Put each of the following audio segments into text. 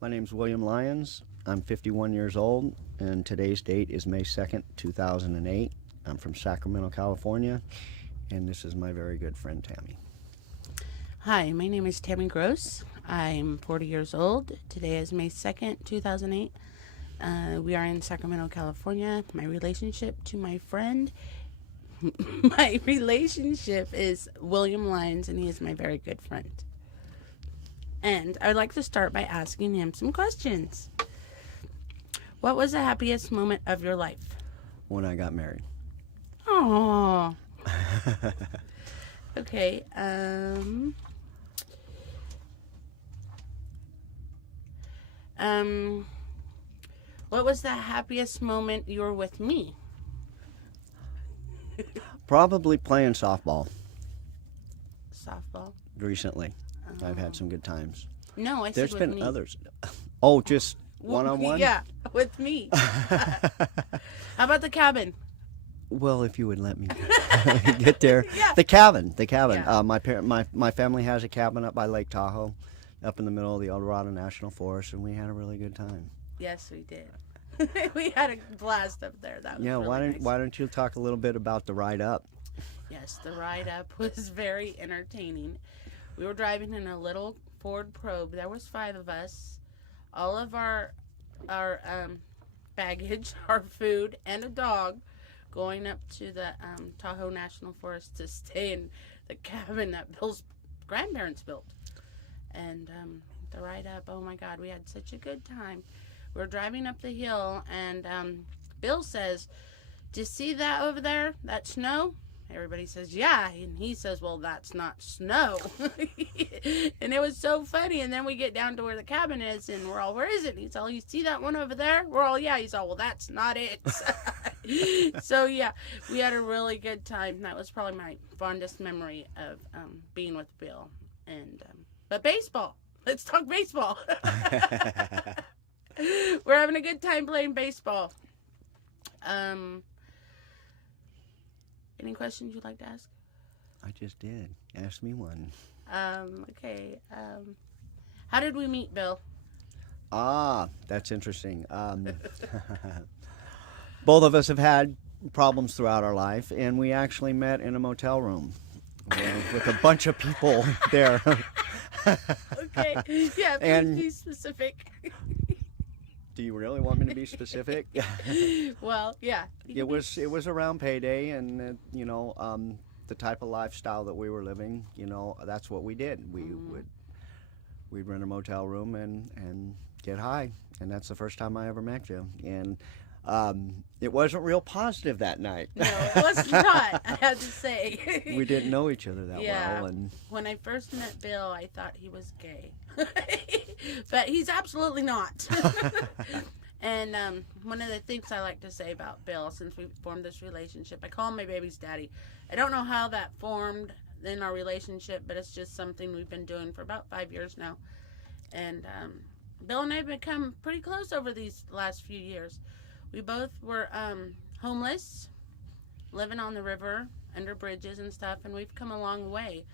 My name's William Lyons. I'm 51 years old, and today's date is May 2nd, 2008. I'm from Sacramento, California, and this is my very good friend, Tammy. Hi, my name is Tammy Gross. I'm 40 years old. Today is May 2nd, 2008. We are in Sacramento, California. My relationship to my friend, my relationship is William Lyons, and he is my very good friend. And I'd like to start by asking him some questions. What was the happiest moment of your life? When I got married. Aww. Okay, what was the happiest moment you were with me? Probably playing softball Softball? recently. I've had some good times. No, I said There's with been me. others. Oh, just one-on-one? Yeah, with me. How about the cabin? Well, if you would let me get there. Yeah. The cabin. Yeah. My family has a cabin up by Lake Tahoe, up in the middle of the El Dorado National Forest, and we had a really good time. Yes, we did. We had a blast up there. That was Yeah, really nice. why don't you talk a little bit about the ride up? Yes, the ride up was very entertaining. We were driving in a little Ford Probe. There was 5 of us. All of our baggage, our food, and a dog going up to the Tahoe National Forest to stay in the cabin that Bill's grandparents built. And the ride up, oh my God, we had such a good time. We're driving up the hill, and Bill says, "Do you see that over there? That snow?" Everybody says, "Yeah." And he says, "Well, that's not snow." And it was so funny. And then we get down to where the cabin is, and we're all, "Where is it?" And he's all, "You see that one over there?" We're all, "Yeah." He's all, "Well, that's not it." So, yeah, we had a really good time. That was probably my fondest memory of being with Bill. And but baseball. Let's talk baseball. We're having a good time playing baseball. Any questions you'd like to ask? I just did. Ask me one. Okay. How did we meet, Bill? That's interesting. Both of us have had problems throughout our life, and we actually met in a motel room with a bunch of people there. Okay. Yeah, please And- be specific. Do you really want me to be specific? Well, yeah. It was around payday, and the type of lifestyle that we were living. That's what we did. We'd rent a motel room and get high, and that's the first time I ever met you. And it wasn't real positive that night. No, it was not, I have to say. We didn't know each other that Yeah. well, and When I first met Bill, I thought he was gay. But he's absolutely not. And one of the things I like to say about Bill, since we formed this relationship, I call him my baby's daddy. I don't know how that formed in our relationship, but it's just something we've been doing for about 5 years now. And Bill and I have become pretty close over these last few years. We both were homeless, living on the river, under bridges and stuff, and we've come a long way,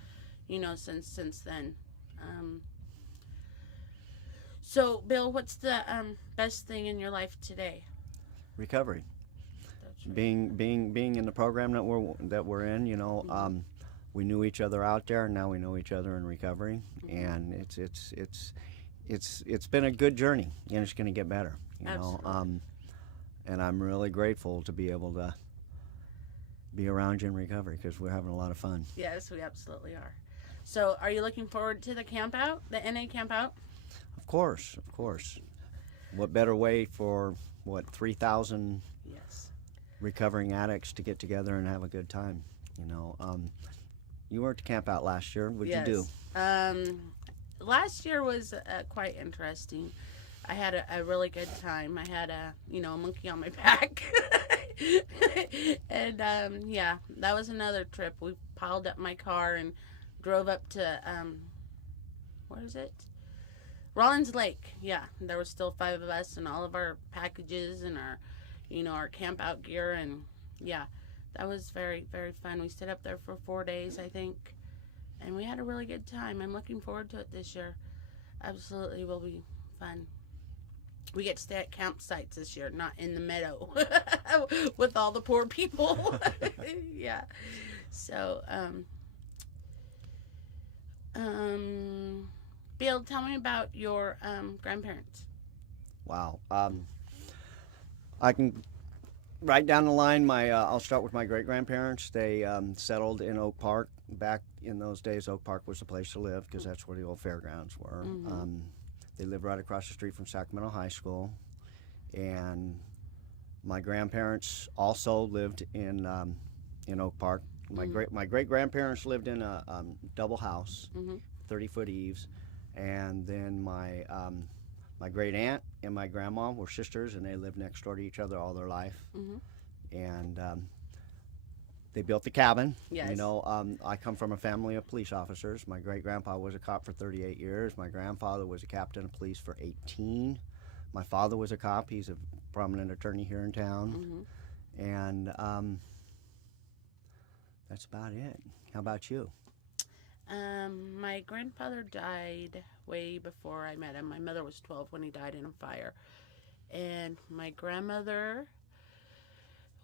since then. So, Bill, what's the best thing in your life today? recovery. That's right. Being in the program that we're in, we knew each other out there, and now we know each other in recovery, and it's been a good journey, and it's going to get better. Absolutely. And I'm really grateful to be able to be around you in recovery because we're having a lot of fun. Yes, we absolutely are. So, are you looking forward to the camp out, the NA camp out? Of course. What better way for 3,000 Yes. recovering addicts to get together and have a good time? You were at the camp out last year. What'd you do? Last year was quite interesting. I had a really good time. I had a monkey on my back. And yeah, that was another trip. We piled up my car and drove up to where is it? Rollins Lake. Yeah, there were still 5 of us and all of our packages and our camp out gear, and yeah, that was very, very fun. We stayed up there for 4 days, I think, and we had a really good time. I'm looking forward to it this year. Absolutely will be fun. We get to stay at campsites this year, not in the meadow with all the poor people. Yeah. So, Bill, tell me about your grandparents. Wow. I can right down the line. I'll start with my great grandparents. They settled in Oak Park. Back in those days, Oak Park was the place to live because that's where the old fairgrounds were. Mm-hmm. They lived right across the street from Sacramento High School, and my grandparents also lived in Oak Park. My great grandparents lived in a double house, 30-foot eaves, and then my great aunt and my grandma were sisters, and they lived next door to each other all their life. And they built the cabin. Yes. You know, I come from a family of police officers. My great grandpa was a cop for 38 years. My grandfather was a captain of police for 18. My father was a cop. He's a prominent attorney here in town. And that's about it. How about you? My grandfather died way before I met him. My mother was 12 when he died in a fire. And my grandmother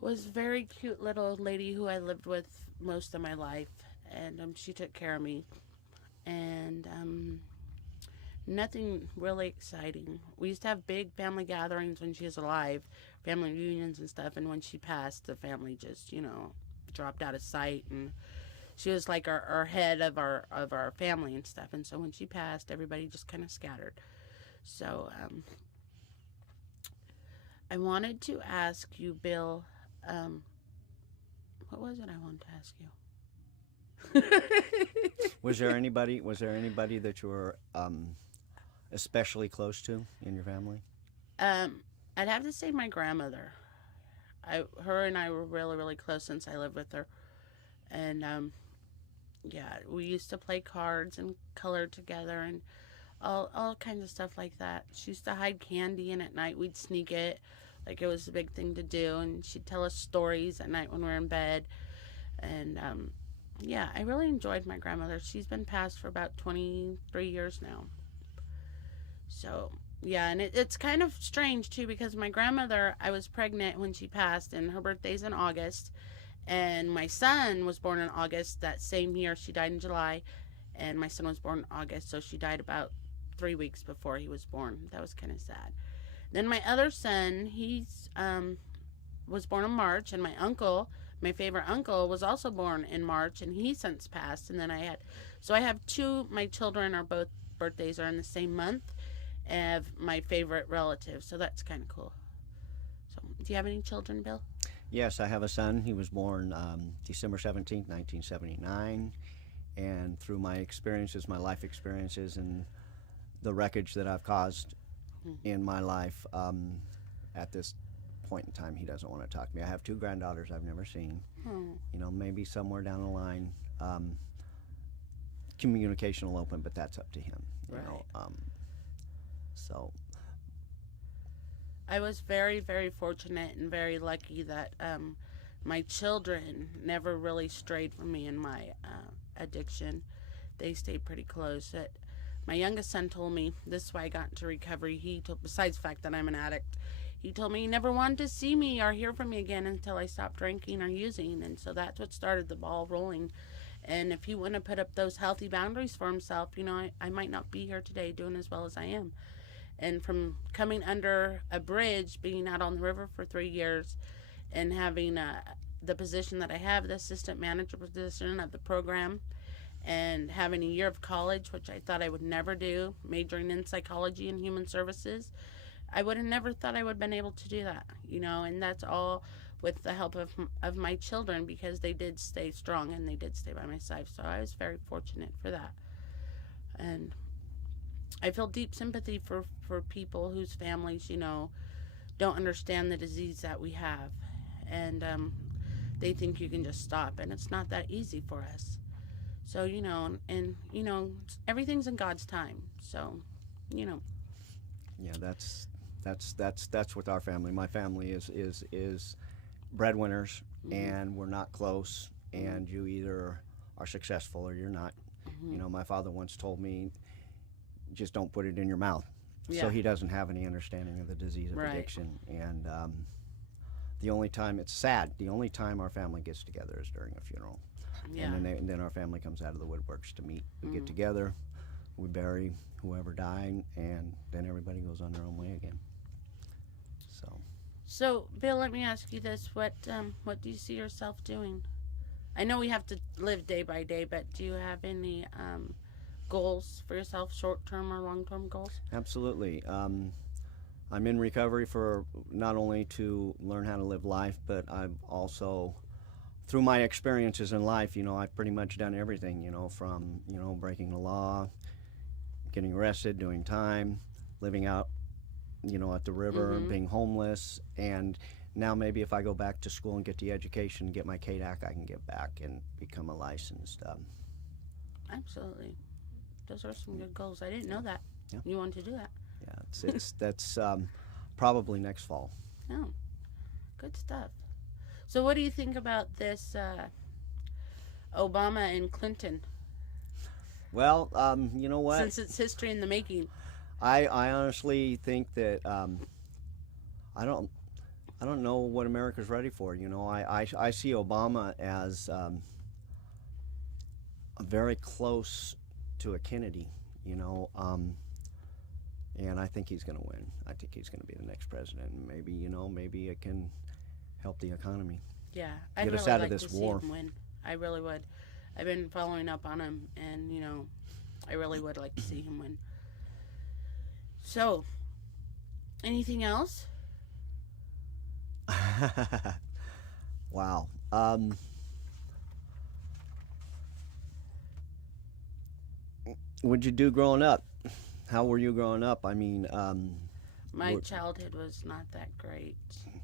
was a very cute little lady who I lived with most of my life. And she took care of me. And nothing really exciting. We used to have big family gatherings when she was alive, family reunions and stuff. And when she passed, the family just, dropped out of sight. And she was like our head of our family and stuff. And so when she passed, everybody just kind of scattered. So I wanted to ask you, Bill, what was it I wanted to ask you? Was there anybody that you were especially close to in your family? I'd have to say my grandmother. Her and I were really, really close since I lived with her. And yeah, we used to play cards and color together and all kinds of stuff like that. She used to hide candy, and at night we'd sneak it like it was a big thing to do. And she'd tell us stories at night when we were in bed. And yeah, I really enjoyed my grandmother. She's been passed for about 23 years now. So yeah, and it's kind of strange too, because my grandmother, I was pregnant when she passed, and her birthday's in August. And my son was born in August that same year. She died in July, and my son was born in August, so she died about 3 weeks before he was born. That was kind of sad. Then my other son, he's was born in March, and my uncle, my favorite uncle, was also born in March, and he since passed. And then I have two. My children are both birthdays are in the same month of my favorite relative, so that's kind of cool. So, do you have any children, Bill? Yes, I have a son. He was born December 17th, 1979. And through my experiences, my life experiences, and the wreckage that I've caused in my life, at this point in time, he doesn't want to talk to me. I have two granddaughters I've never seen. You know, maybe somewhere down the line, communication will open, but that's up to him. You know, so. I was very, very fortunate and very lucky that my children never really strayed from me in my addiction. They stayed pretty close. My youngest son told me, this is why I got into recovery, besides the fact that I'm an addict, he told me he never wanted to see me or hear from me again until I stopped drinking or using. And so that's what started the ball rolling. And if he wouldn't have put up those healthy boundaries for himself, I might not be here today doing as well as I am. And from coming under a bridge, being out on the river for 3 years, and having the position that I have, the assistant manager position of the program, and having a year of college, which I thought I would never do, majoring in psychology and human services, I would have never thought I would have been able to do that, and that's all with the help of my children, because they did stay strong and they did stay by my side. So I was very fortunate for that. And I feel deep sympathy for people whose families, don't understand the disease that we have. And they think you can just stop. And it's not that easy for us. So, everything's in God's time. So, Yeah, that's with our family. My family is breadwinners, and we're not close. And you either are successful or you're not. My father once told me, just don't put it in your mouth. Yeah. So he doesn't have any understanding of the disease of Right. addiction. And the only time, it's sad, the only time our family gets together is during a funeral. Yeah. And then our family comes out of the woodworks to meet. We get together, we bury whoever died, and then everybody goes on their own way again. So, Bill, let me ask you this: what do you see yourself doing? I know we have to live day by day, but do you have any goals for yourself, short-term or long-term goals? Absolutely. I'm in recovery for not only to learn how to live life, but I've also, through my experiences in life, I've pretty much done everything, from, breaking the law, getting arrested, doing time, living out, at the river, being homeless, and now maybe if I go back to school and get the education, get my KDAC, I can get back and become a licensed. Absolutely. Those are some good goals. I didn't know that. Yeah. You wanted to do that. Yeah, that's probably next fall. Oh, good stuff. So what do you think about this Obama and Clinton? Well, you know what? Since it's history in the making. I honestly think that I don't know what America's ready for. I see Obama as very close to a Kennedy. And I think he's going to win. I think he's going to be the next president. And maybe it can help the economy. Yeah, I'd Get us really out of like this to war. see him win. I really would. I've been following up on him, and I really would like to see him win. So, anything else? Wow. What'd you do growing up? How were you growing up? I mean, My childhood was not that great.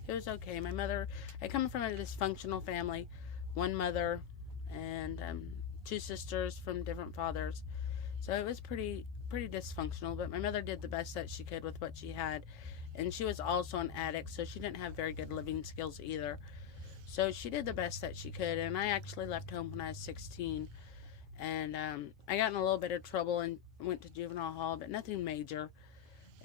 It was okay. My mother, I come from a dysfunctional family. One mother and two sisters from different fathers. So it was pretty dysfunctional, but my mother did the best that she could with what she had. And she was also an addict, so she didn't have very good living skills either. So she did the best that she could, and I actually left home when I was 16. And I got in a little bit of trouble and went to juvenile hall, but nothing major.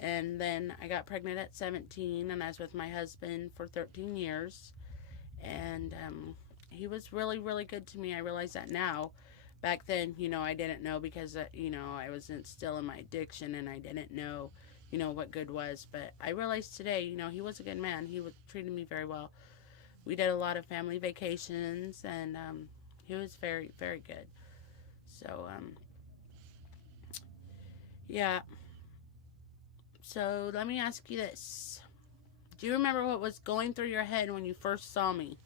And then I got pregnant at 17, and I was with my husband for 13 years. And he was really, really good to me. I realize that now. Back then, I didn't know because, I was still in my addiction, and I didn't know, what good was. But I realized today, he was a good man. He treated me very well. We did a lot of family vacations, and he was very, very good. So, yeah. So, let me ask you this. Do you remember what was going through your head when you first saw me?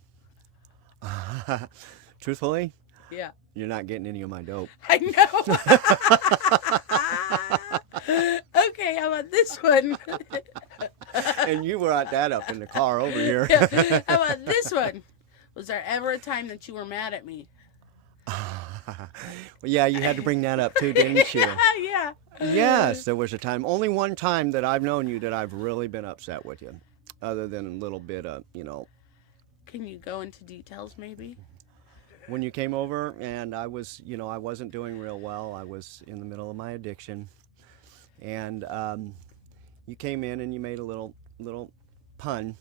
Truthfully, Yeah. you're not getting any of my dope. I know. Okay, how about this one? And you brought that up in the car over here. Yeah. How about this one? Was there ever a time that you were mad at me? Well, yeah, you had to bring that up too, didn't you? Yeah. Yes, there was a time. Only one time that I've known you that I've really been upset with you, other than a little bit of, Can you go into details, maybe? when you came over and I was, I wasn't doing real well. I was in the middle of my addiction, and you came in and you made a little pun,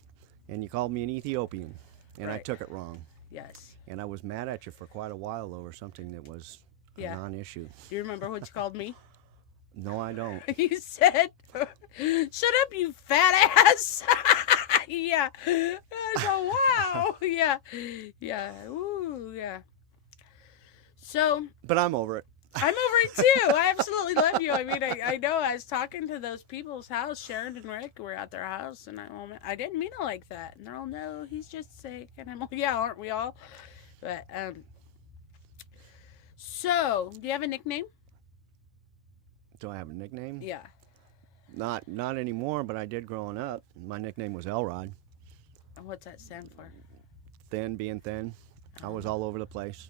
and you called me an Ethiopian, and I Right. took it wrong. Yes. And I was mad at you for quite a while over something that was a Yeah. non-issue. Do you remember what you called me? No, I don't. You said, "Shut up, you fat ass." Yeah. I go, wow. Yeah. Yeah. Ooh, yeah. So, But I'm over it. I'm over it too. I absolutely love you. I mean, I know I was talking to those people's house, Sharon and Rick were at their house, and I didn't mean it like that. And they're all, no, he's just sick. And I'm like, yeah, aren't we all? But, so, do you have a nickname? Do I have a nickname? Yeah. Not anymore, but I did growing up. My nickname was Elrod. What's that stand for? Thin, being thin. I was all over the place.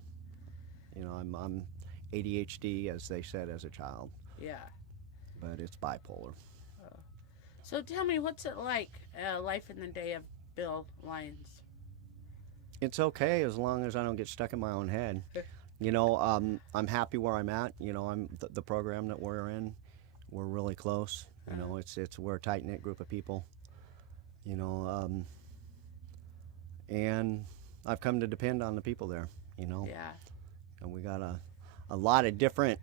I'm ADHD, as they said, as a child, Yeah. but it's bipolar. So tell me, what's it like, life in the day of Bill Lyons? It's okay as long as I don't get stuck in my own head. I'm happy where I'm at. I'm the program that we're in. we're really close. You know, we're a tight knit group of people. You know, and I've come to depend on the people there. You know, Yeah. and we got a lot of different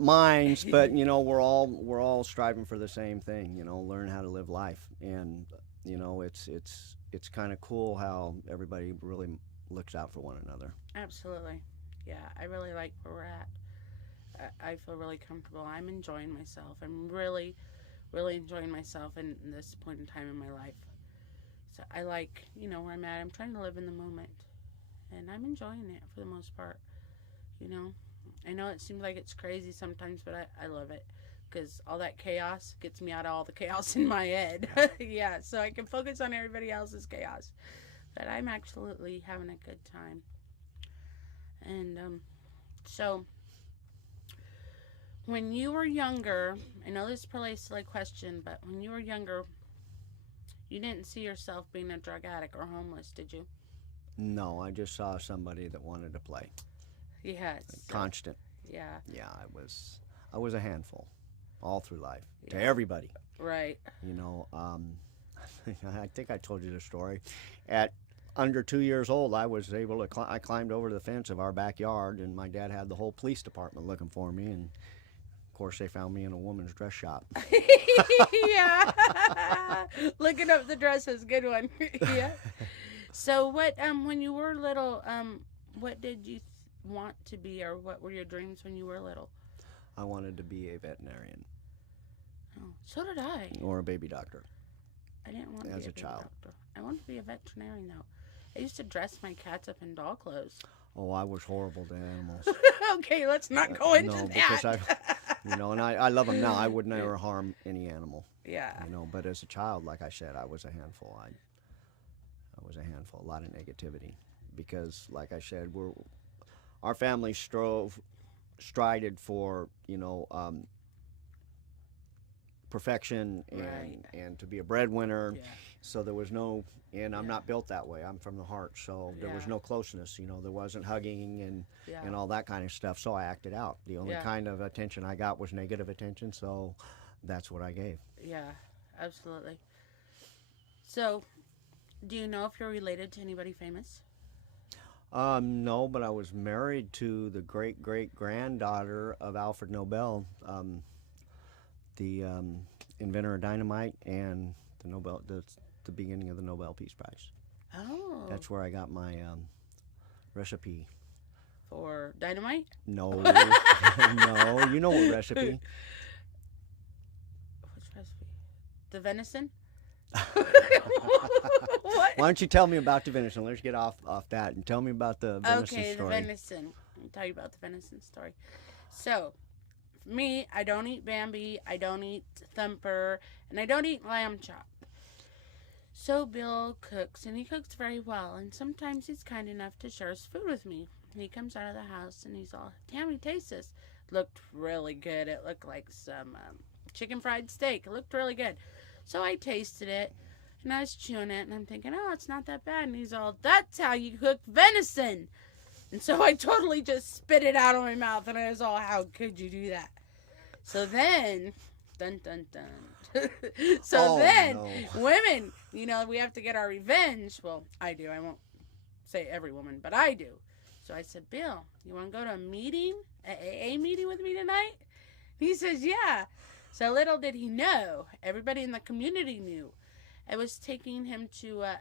minds, but you know, we're all striving for the same thing. You know, learn how to live life, and you know, it's kind of cool how everybody really looks out for one another. Absolutely. Yeah, I really like where we're at. I feel really comfortable. I'm enjoying myself. I'm really, really enjoying myself in this point in time in my life. So I like, you know, where I'm at. I'm trying to live in the moment. And I'm enjoying it for the most part. You know, I know it seems like it's crazy sometimes, but I love it. Because all that chaos gets me out of all the chaos in my head. Yeah, so I can focus on everybody else's chaos. But I'm absolutely having a good time. And so, when you were younger, I know this is probably a silly question, but when you were younger, you didn't see yourself being a drug addict or homeless, did you? No, I just saw somebody that wanted to play. Yeah. Constant. Yeah. Yeah, I was a handful all through life to everybody. Right. You know, I think I told you the story. At under 2 years old, I was able to. I climbed over the fence of our backyard, and my dad had the whole police department looking for me. And of course, they found me in a woman's dress shop. Yeah. Looking up the dresses, good one. Yeah. So, what when you were little, what did you want to be, or what were your dreams when you were little? I wanted to be a veterinarian. Oh, so did I. Or a baby doctor. I didn't want to as be a child. doctor. I wanted to be a veterinarian though. I used to dress my cats up in dog clothes. Oh, I was horrible to animals. Okay, let's not go into no, that. because you know, and I love them now. I would never harm any animal. Yeah. You know, but as a child, like I said, I was a handful. I was a handful. A lot of negativity, because, like I said, our family strided for, you know, perfection and to be a breadwinner. Yeah. So there was no, and I'm not built that way. I'm from the heart, so there was no closeness. You know, there wasn't hugging and all that kind of stuff. So I acted out. The only kind of attention I got was negative attention. So that's what I gave. Yeah, absolutely. So, do you know if you're related to anybody famous? No, but I was married to the great-great-granddaughter of Alfred Nobel, the inventor of dynamite and the beginning of the Nobel Peace Prize. Oh. That's where I got my recipe. For dynamite? No, no, you know what recipe? Which recipe? The venison? What? Why don't you tell me about the venison? Let's get off that and tell me about the venison story. Okay, the venison. I'll tell you about the venison story. So, me, I don't eat Bambi, I don't eat Thumper, and I don't eat lamb chop. So Bill cooks, and he cooks very well, and sometimes he's kind enough to share his food with me. He comes out of the house, and he's all, Tammy, taste this. It looked really good. It looked like some chicken fried steak. It looked really good. So I tasted it, and I was chewing it, and I'm thinking, oh, it's not that bad. And he's all, that's how you cook venison. And so I totally just spit it out of my mouth, and I was all, how could you do that? So then, dun, dun, dun. Women, you know, we have to get our revenge. Well, I do. I won't say every woman, but I do. So I said, Bill, you want to go to a meeting, an AA meeting with me tonight? He says, yeah. So little did he know, everybody in the community knew. I was taking him to a,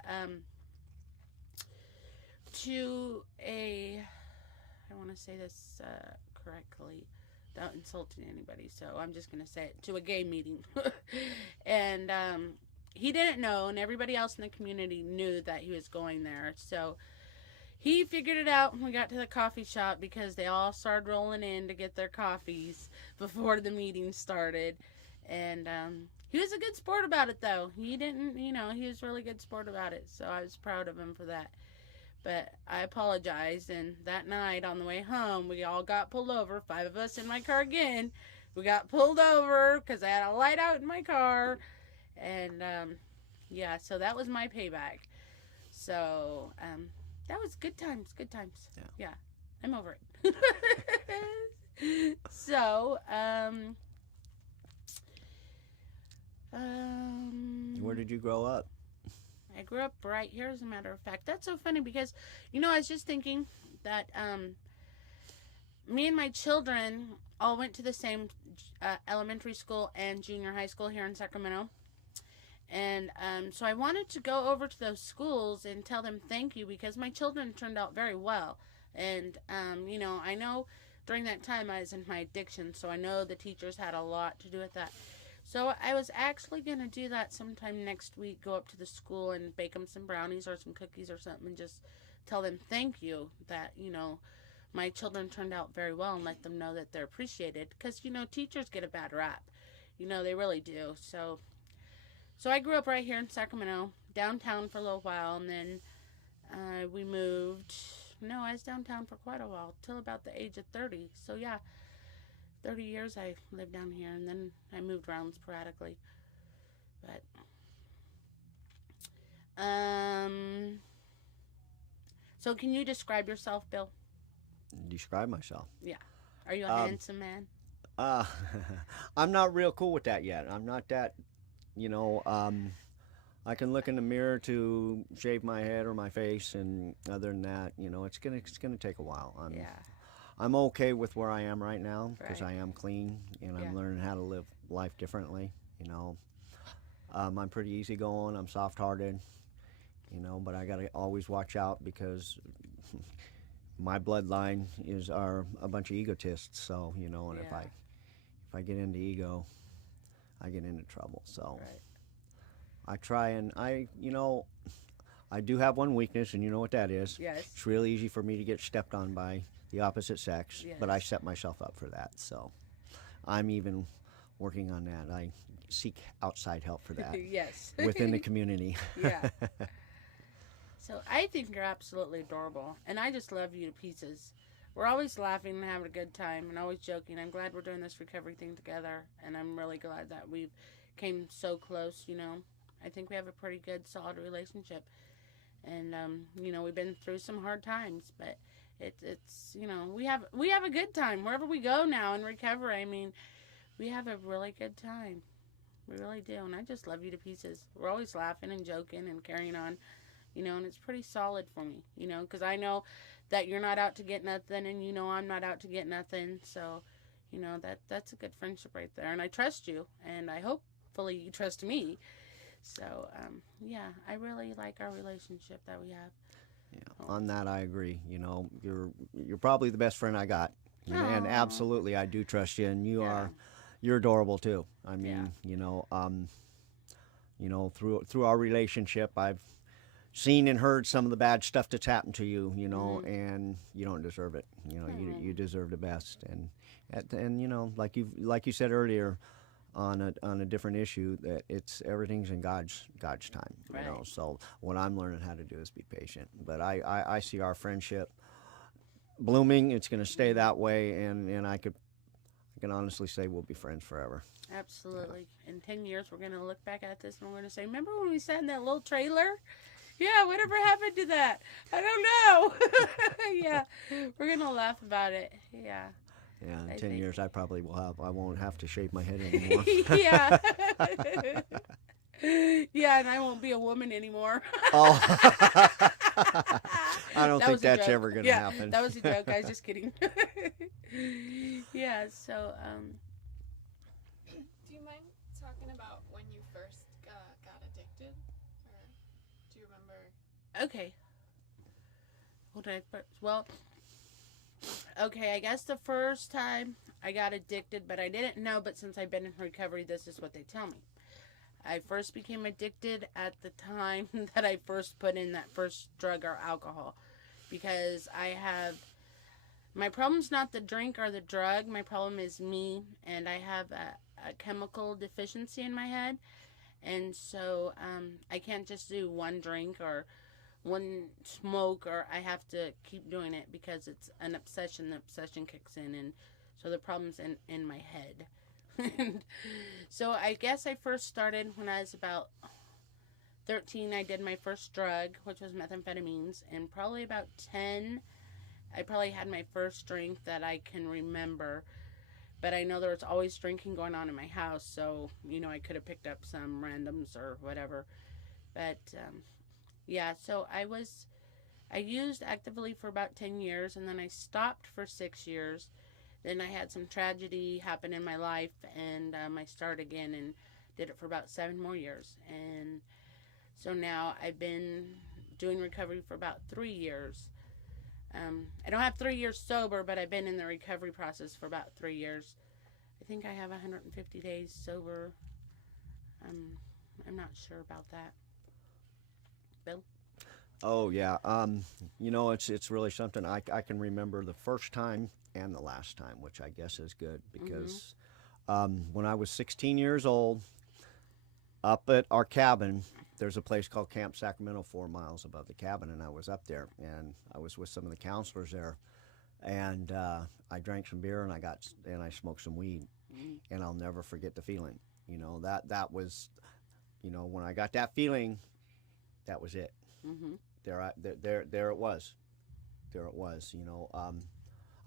I want to say this correctly, without insulting anybody, so I'm just going to say it, to a gay meeting. And he didn't know, and everybody else in the community knew that he was going there. So he figured it out when we got to the coffee shop, because they all started rolling in to get their coffees before the meeting started. And he was a good sport about it, though. He didn't, you know, he was a really good sport about it, so I was proud of him for that. But I apologized, and that night on the way home, we all got pulled over, 5 of us in my car again. We got pulled over because I had a light out in my car. And, yeah, so that was my payback. So, that was good times. Yeah, I'm over it. So, Where did you grow up? I grew up right here, as a matter of fact. That's so funny because, I was just thinking that me and my children all went to the same elementary school and junior high school here in Sacramento. And so I wanted to go over to those schools and tell them thank you because my children turned out very well. And, I know during that time I was in my addiction, so I know the teachers had a lot to do with that. So I was actually going to do that sometime next week, go up to the school and bake them some brownies or some cookies or something and just tell them thank you that, my children turned out very well and let them know that they're appreciated. Because, teachers get a bad rap. They really do. So I grew up right here in Sacramento, downtown for a little while, and then we moved. No, I was downtown for quite a while, till about the age of 30. So, yeah, 30 years I lived down here, and then I moved around sporadically. But, so can you describe yourself, Bill? Describe myself. Yeah. Are you a handsome man? I'm not real cool with that yet. I'm not that, I can look in the mirror to shave my head or my face, and other than that, it's gonna take a while. I'm okay with where I am right now because I am clean and I'm learning how to live life differently. I'm pretty easygoing. I'm soft-hearted. But I gotta always watch out because my bloodline are a bunch of egotists. So and if I get into ego, I get into trouble. So. Right. I try and I do have one weakness, and you know what that is. Yes. It's really easy for me to get stepped on by the opposite sex, Yes. but I set myself up for that. So I'm even working on that. I seek outside help for that. Yes. Within the community. Yeah. So I think you're absolutely adorable, and I just love you to pieces. We're always laughing and having a good time and always joking. I'm glad we're doing this recovery thing together, and I'm really glad that we've came so close, I think we have a pretty good, solid relationship. And, we've been through some hard times, but it's we have a good time. Wherever we go now in recovery, I mean, we have a really good time. We really do. And I just love you to pieces. We're always laughing and joking and carrying on, and it's pretty solid for me, because I know that you're not out to get nothing, and, I'm not out to get nothing. So, that's a good friendship right there. And I trust you, and I hopefully you trust me. So, I really like our relationship that we have. Yeah, on that I agree. You're probably the best friend I got, and absolutely I do trust you, and you're adorable too. I mean, through our relationship, I've seen and heard some of the bad stuff that's happened to you, and you don't deserve it. You deserve the best, and like you said earlier, on a different issue, that everything's in God's time. Right. So what I'm learning how to do is be patient. But I see our friendship blooming. It's going to stay that way, and I can honestly say we'll be friends forever. Absolutely. In 10 years, we're going to look back at this and we're going to say, remember when we sat in that little trailer? Yeah, whatever happened to that? I don't know. Yeah, we're going to laugh about it. Yeah. Yeah, in 10 years I won't have to shave my head anymore. Yeah. Yeah, and I won't be a woman anymore. Oh. I don't think that's ever going to happen. That was a joke. I was just kidding. Yeah, so, do you mind talking about when you first got addicted? Or do you remember? Okay. Well, okay, I guess the first time I got addicted, but I didn't know, but since I've been in recovery, this is what they tell me. I first became addicted at the time that I first put in that first drug or alcohol, because my problem's not the drink or the drug, my problem is me, and I have a chemical deficiency in my head, and so I can't just do one drink or one smoke, or I have to keep doing it because it's an obsession. The obsession kicks in, and so the problem's in my head. So I guess I first started when I was about 13. I did my first drug, which was methamphetamines, and probably about 10 I probably had my first drink that I can remember. But I know there was always drinking going on in my house, so, I could have picked up some randoms or whatever. But, yeah, so I used actively for about 10 years, and then I stopped for 6 years. Then I had some tragedy happen in my life, and I started again and did it for about 7 more years. And so now I've been doing recovery for about 3 years. I don't have 3 years sober, but I've been in the recovery process for about 3 years. I think I have 150 days sober. I'm not sure about that. Bill? Oh yeah. It's really something I can remember the first time and the last time, which I guess is good because when I was 16 years old, up at our cabin, there's a place called Camp Sacramento 4 miles above the cabin, and I was up there, and I was with some of the counselors there, and I drank some beer, and I smoked some weed, and I'll never forget the feeling. That was, when I got that feeling, that was it. Mm-hmm. There it was.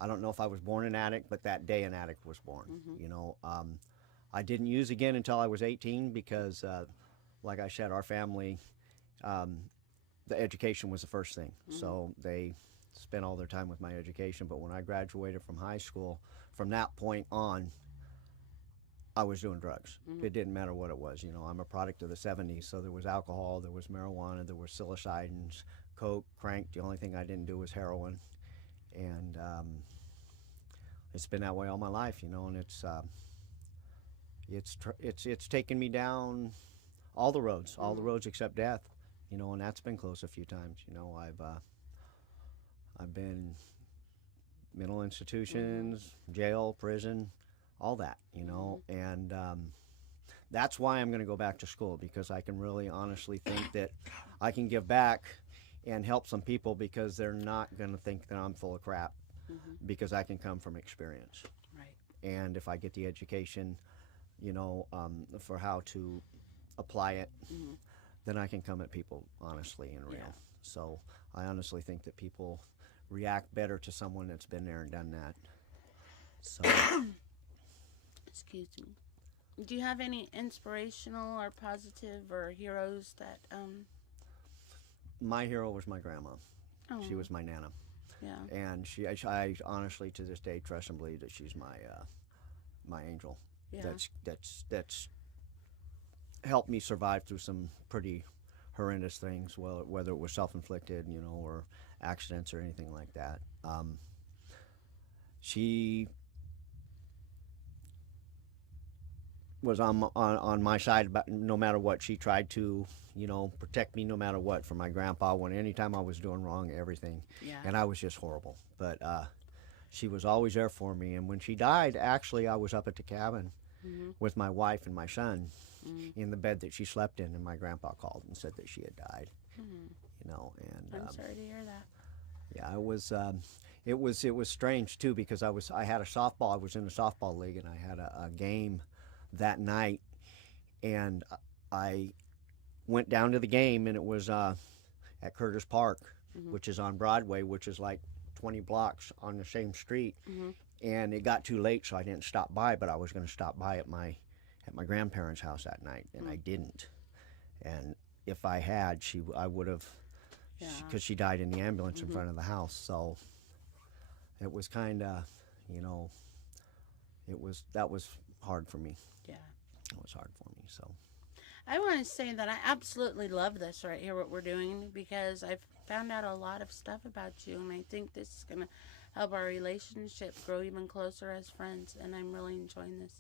I don't know if I was born an addict, but that day an addict was born. Mm-hmm. I didn't use again until I was 18 because, like I said, our family, the education was the first thing. Mm-hmm. So they spent all their time with my education. But when I graduated from high school, from that point on, I was doing drugs. Mm-hmm. It didn't matter what it was. I'm a product of the 70s, so there was alcohol, there was marijuana, there was psilocybins, coke, crank. The only thing I didn't do was heroin. And it's been that way all my life, and it's taken me down all the roads except death, and that's been close a few times. I've been mental institutions, jail, prison, all that, and that's why I'm going to go back to school, because I can really honestly think that I can give back and help some people, because they're not going to think that I'm full of crap, because I can come from experience. Right. And if I get the education, for how to apply it, then I can come at people honestly and real. Yeah. So I honestly think that people react better to someone that's been there and done that. So, excuse me. Do you have any inspirational or positive or heroes that my hero was my grandma. Oh. She was my nana. Yeah. And I honestly to this day trust and believe that she's my angel. Yeah. That's helped me survive through some pretty horrendous things, whether it was self-inflicted, or accidents or anything like that. She was on my side no matter what. She tried to, protect me no matter what from my grandpa. Anytime I was doing wrong, everything. Yeah. And I was just horrible. But she was always there for me. And when she died, actually, I was up at the cabin with my wife and my son in the bed that she slept in, and my grandpa called and said that she had died. And I'm sorry to hear that. yeah, it was strange too, because I had a softball. I was in a softball league, and I had a game that night, and I went down to the game, and it was at Curtis Park, which is on Broadway, which is like 20 blocks on the same street. And it got too late, so I didn't stop by, but I was going to stop by at my grandparents' house that night, and I didn't. And if I had, I would have, because she died in the ambulance in front of the house. So it was kind of, that was hard for me. Yeah. It was hard for me. So I want to say that I absolutely love this right here, what we're doing, because I've found out a lot of stuff about you, and I think this is going to help our relationship grow even closer as friends, and I'm really enjoying this.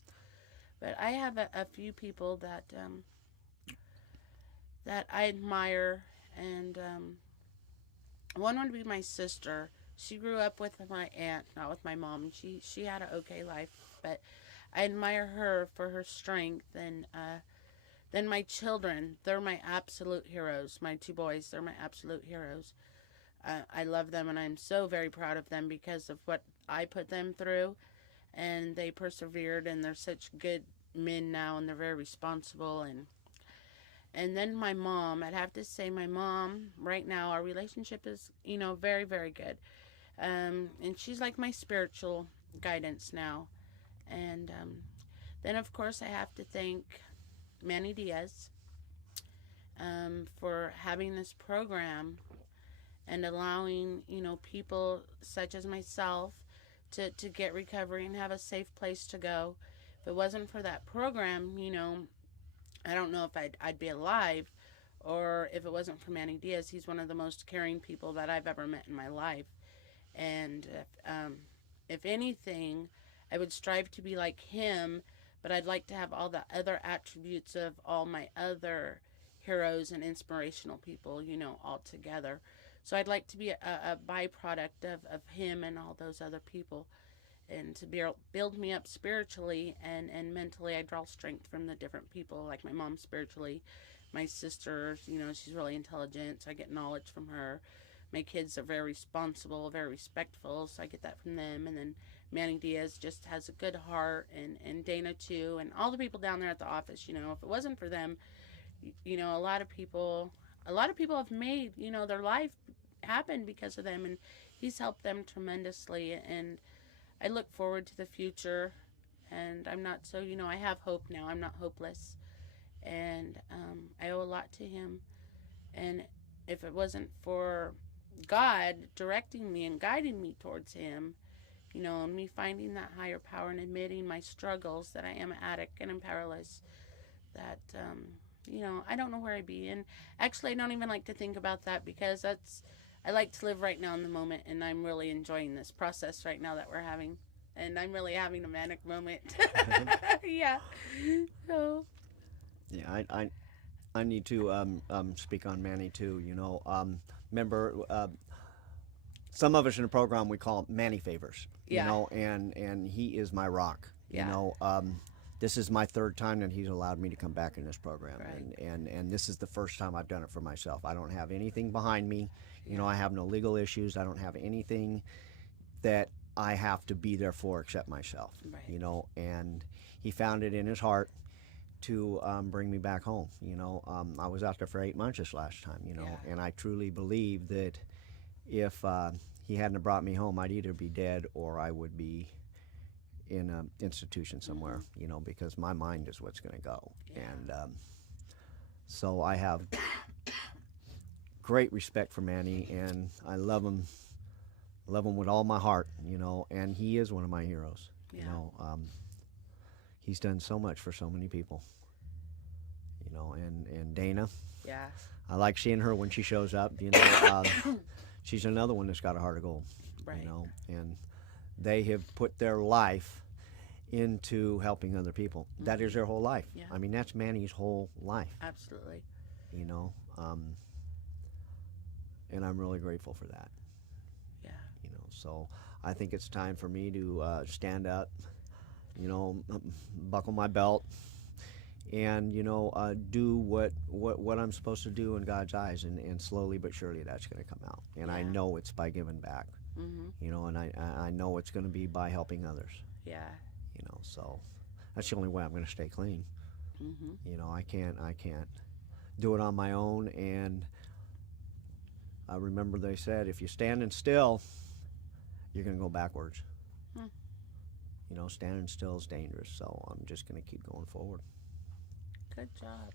But I have a few people that that I admire, and one would be my sister. She grew up with my aunt, not with my mom. She had an okay life, but I admire her for her strength. And then my children, they're my absolute heroes. My 2 boys, they're my absolute heroes. I love them, and I'm so very proud of them because of what I put them through, and they persevered, and they're such good men now, and they're very responsible. And then my mom, I'd have to say my mom, right now, our relationship is, very, very good. And she's like my spiritual guidance now. And then, of course, I have to thank Manny Diaz for having this program and allowing, people such as myself to get recovery and have a safe place to go. If it wasn't for that program, I don't know if I'd be alive, or if it wasn't for Manny Diaz. He's one of the most caring people that I've ever met in my life. And if anything, I would strive to be like him, but I'd like to have all the other attributes of all my other heroes and inspirational people, all together. So I'd like to be a byproduct of him and all those other people, and to build me up spiritually and mentally. I draw strength from the different people, like my mom spiritually, my sister, she's really intelligent, so I get knowledge from her. My kids are very responsible, very respectful, so I get that from them. And then Manny Diaz just has a good heart, and Dana too, and all the people down there at the office. If it wasn't for them, a lot of people have made, their life happen because of them, and he's helped them tremendously. And I look forward to the future, and I'm not so, I have hope now. I'm not hopeless, and I owe a lot to him. And if it wasn't for God directing me and guiding me towards him, and me finding that higher power and admitting my struggles, that I am an addict and I'm powerless, that, I don't know where I'd be. And actually, I don't even like to think about that, because I like to live right now in the moment, and I'm really enjoying this process right now that we're having. And I'm really having a manic moment. Yeah. So. Yeah, I need to speak on Manny too. Remember, some of us in the program, we call him Manny Favors. Yeah. And he is my rock. Yeah. This is my third time that he's allowed me to come back in this program, Right. and this is the first time I've done it for myself. I don't have anything behind me. I have no legal issues. I don't have anything that I have to be there for except myself. Right. And he found it in his heart to bring me back home. I was out there for 8 months this last time. Yeah. And I truly believe that if he hadn't have brought me home, I'd either be dead or I would be in an institution somewhere. Because my mind is what's going to go. Yeah. And so I have great respect for Manny, and I love him with all my heart. And he is one of my heroes. Yeah. He's done so much for so many people. And Dana. Yeah. I like seeing her when she shows up. She's another one that's got a heart of gold. Right. And they have put their life into helping other people. Mm-hmm. That is their whole life. Yeah. I mean, that's Manny's whole life. Absolutely. And I'm really grateful for that. Yeah. So I think it's time for me to stand up, buckle my belt, and do what I'm supposed to do in God's eyes, and slowly but surely that's going to come out. And I know it's by giving back. Mm-hmm. And I know it's going to be by helping others. Yeah. So that's the only way I'm going to stay clean. Mm-hmm. I can't do it on my own. And I remember they said, if you're standing still, you're going to go backwards. Standing still is dangerous. So I'm just going to keep going forward. Good job.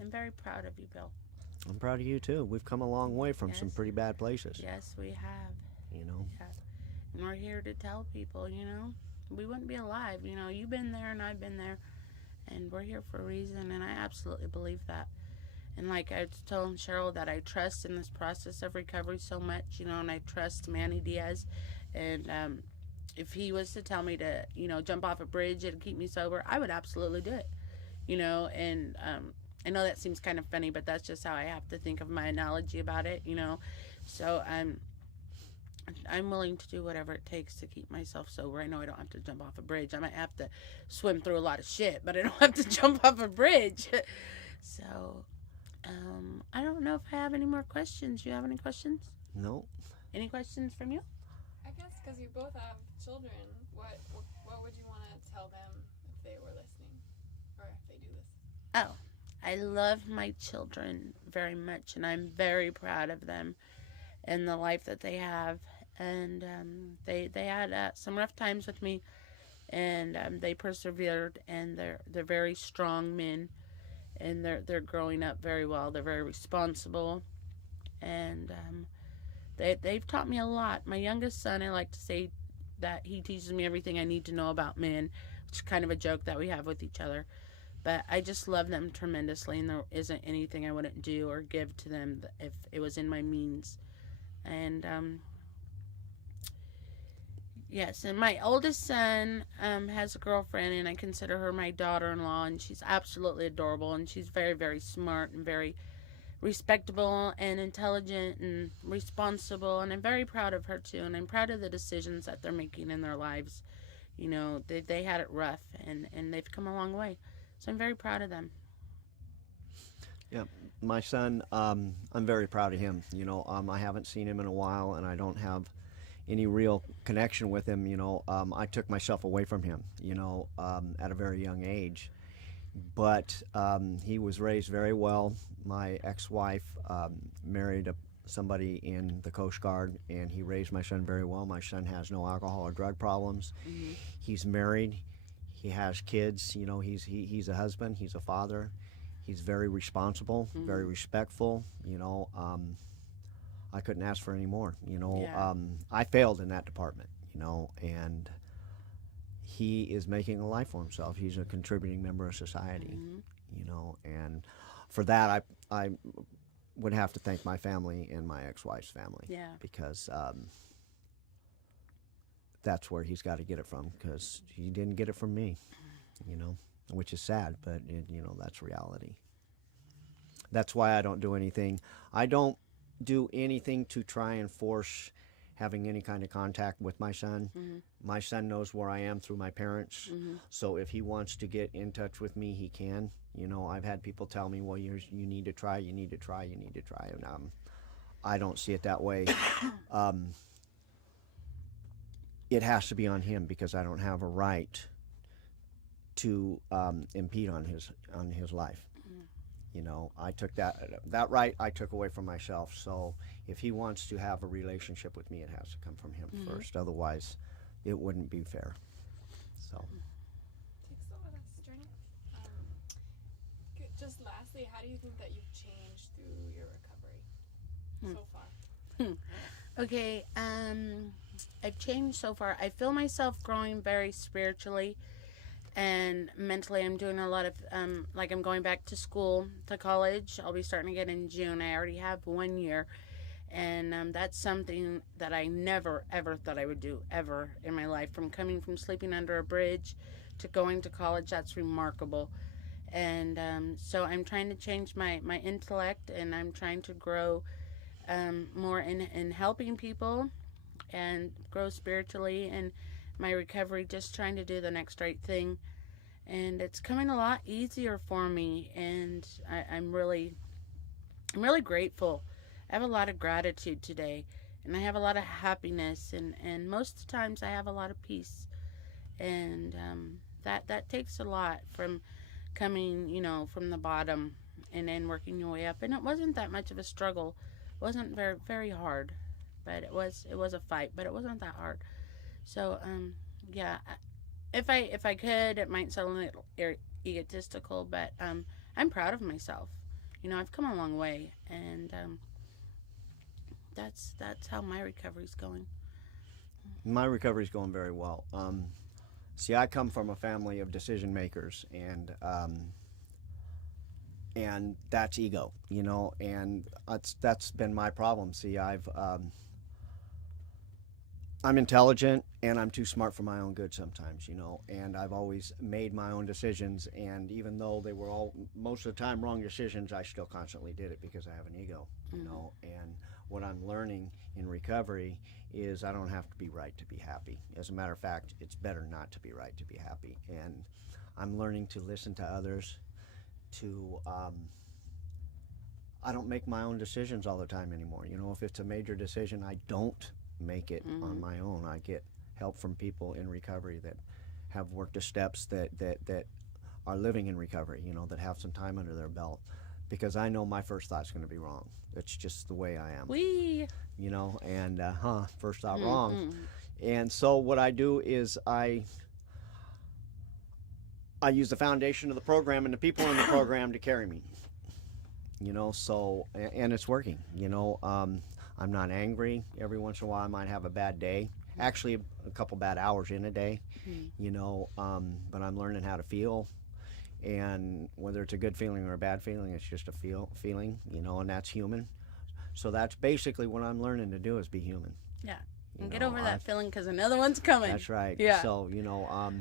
I'm very proud of you, Bill. I'm proud of you too. We've come a long way from some pretty bad places. Yes, we have. Yeah. And we're here to tell people, we wouldn't be alive. You've been there and I've been there, and we're here for a reason, and I absolutely believe that. And like I was telling Cheryl, that I trust in this process of recovery so much, and I trust Manny Diaz. And if he was to tell me to, jump off a bridge and keep me sober, I would absolutely do it. And I know that seems kind of funny, but that's just how I have to think of my analogy about it, So I'm willing to do whatever it takes to keep myself sober. I know I don't have to jump off a bridge. I might have to swim through a lot of shit, but I don't have to jump off a bridge. So, I don't know if I have any more questions. Do you have any questions? No. Any questions from you? I guess because you both have children, what would you want to tell them if they were listening, or if they do this? Oh, I love my children very much, and I'm very proud of them and the life that they have. and they had some rough times with me, and they persevered, and they're very strong men, and they're growing up very well. They're very responsible, and they've taught me a lot. My youngest son, I like to say that he teaches me everything I need to know about men, which is kind of a joke that we have with each other. But I just love them tremendously, and there isn't anything I wouldn't do or give to them if it was in my means. And yes, and my oldest son has a girlfriend, and I consider her my daughter-in-law, and she's absolutely adorable, and she's very, very smart and very respectable and intelligent and responsible, and I'm very proud of her too, and I'm proud of the decisions that they're making in their lives. You know, they had it rough, and they've come a long way, so I'm very proud of them. Yeah, my son, I'm very proud of him. You know, I haven't seen him in a while, and I don't have any real connection with him. You know, I took myself away from him, you know, at a very young age. But he was raised very well. My ex-wife married somebody in the Coast Guard, and he raised my son very well. My son has no alcohol or drug problems. Mm-hmm. He's married. He has kids. You know, he's a husband. He's a father. He's very responsible, Mm-hmm. very respectful. You know, I couldn't ask for any more. You know, Yeah. I failed in that department. You know, and he is making a life for himself. He's a contributing member of society. Mm-hmm. You know, and for that, I would have to thank my family and my ex-wife's family. Yeah. Because that's where he's got to get it from, because he didn't get it from me, you know, which is sad, but, you know, that's reality. That's why I don't do anything. I don't do anything to try and force having any kind of contact with my son. Mm-hmm. My son knows where I am through my parents, Mm-hmm. so if he wants to get in touch with me, he can. You know, I've had people tell me, well, you need to try, you need to try, you need to try, and I don't see it that way. It has to be on him, because I don't have a right to impede on his life. You know, I took that right I took away from myself. So if he wants to have a relationship with me, it has to come from him Mm-hmm. first. Otherwise, it wouldn't be fair. So Takes a lot of strength. Just lastly, how do you think that you've changed through your recovery so far? Okay, I've changed so far. I feel myself growing very spiritually and mentally. I'm doing a lot of, like, I'm going back to school, to college. I'll be starting again in June. I already have 1 year, and that's something that I never, ever thought I would do, ever in my life. From coming from sleeping under a bridge to going to college, that's remarkable. And so I'm trying to change my intellect, and I'm trying to grow more in helping people and grow spiritually and my recovery, just trying to do the next right thing. And it's coming a lot easier for me, and I'm really grateful. I have a lot of gratitude today, and I have a lot of happiness, and most of the times I have a lot of peace. And that takes a lot from coming, you know, from the bottom and then working your way up. And it wasn't that much of a struggle. It wasn't very, very hard, but it was a fight, but it wasn't that hard. So yeah, if I could, it might sound a little egotistical, but I'm proud of myself. You know, I've come a long way, and that's how my recovery's going. my recovery's going very well. See, I come from a family of decision makers, and that's ego, you know, and that's been my problem. See, I'm intelligent, and I'm too smart for my own good sometimes, you know, and I've always made my own decisions, and even though they were all most of the time wrong decisions, I still constantly did it because I have an ego, you know. And what I'm learning in recovery is I don't have to be right to be happy. As a matter of fact, it's better not to be right to be happy. And I'm learning to listen to others, to I don't make my own decisions all the time anymore. You know, if it's a major decision, I don't make it on my own. I get help from people in recovery that have worked the steps, that are living in recovery, you know, that have some time under their belt, because I know my first thought's going to be wrong. It's just the way I am. You know, and first thought wrong. And so what I do is I use the foundation of the program and the people in the program to carry me. You know, so, and it's working. You know, I'm not angry. Every once in a while I might have a bad day. Actually, a couple bad hours in a day. You know, but I'm learning how to feel. And whether it's a good feeling or a bad feeling, it's just a feeling, you know, and that's human. So that's basically what I'm learning to do, is be human. Yeah. And get over that feeling, because another one's coming. That's right. Yeah. So, you know,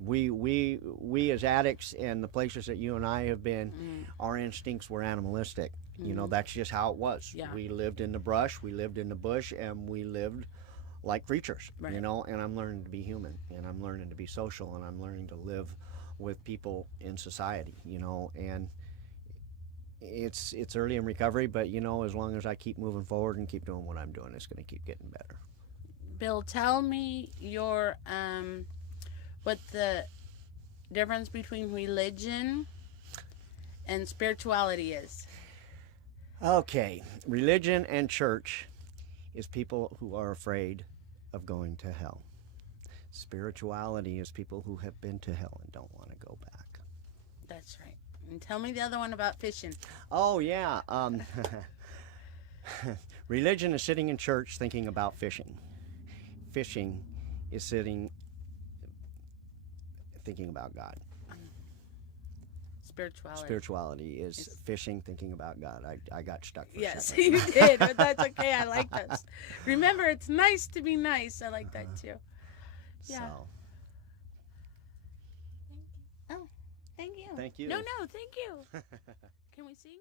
we as addicts and the places that you and I have been, our instincts were animalistic. You know, that's just how it was. Yeah. We lived in the brush, we lived in the bush, and we lived like creatures, you know, and I'm learning to be human, and I'm learning to be social, and I'm learning to live with people in society, you know, and it's early in recovery, but, you know, as long as I keep moving forward and keep doing what I'm doing, it's going to keep getting better. Bill, tell me your what the difference between religion and spirituality is. Okay, religion and church is people who are afraid of going to hell. Spirituality is people who have been to hell and don't want to go back. That's right. And tell me the other one about fishing. Oh, yeah. Religion is sitting in church thinking about fishing. Fishing is thinking about God. Spirituality is fishing, thinking about God. I got stuck for a second. You did, but that's okay. I like that. Remember, it's nice to be nice. I like that too. Yeah. So. Oh, thank you. Thank you. No, thank you. Can we sing?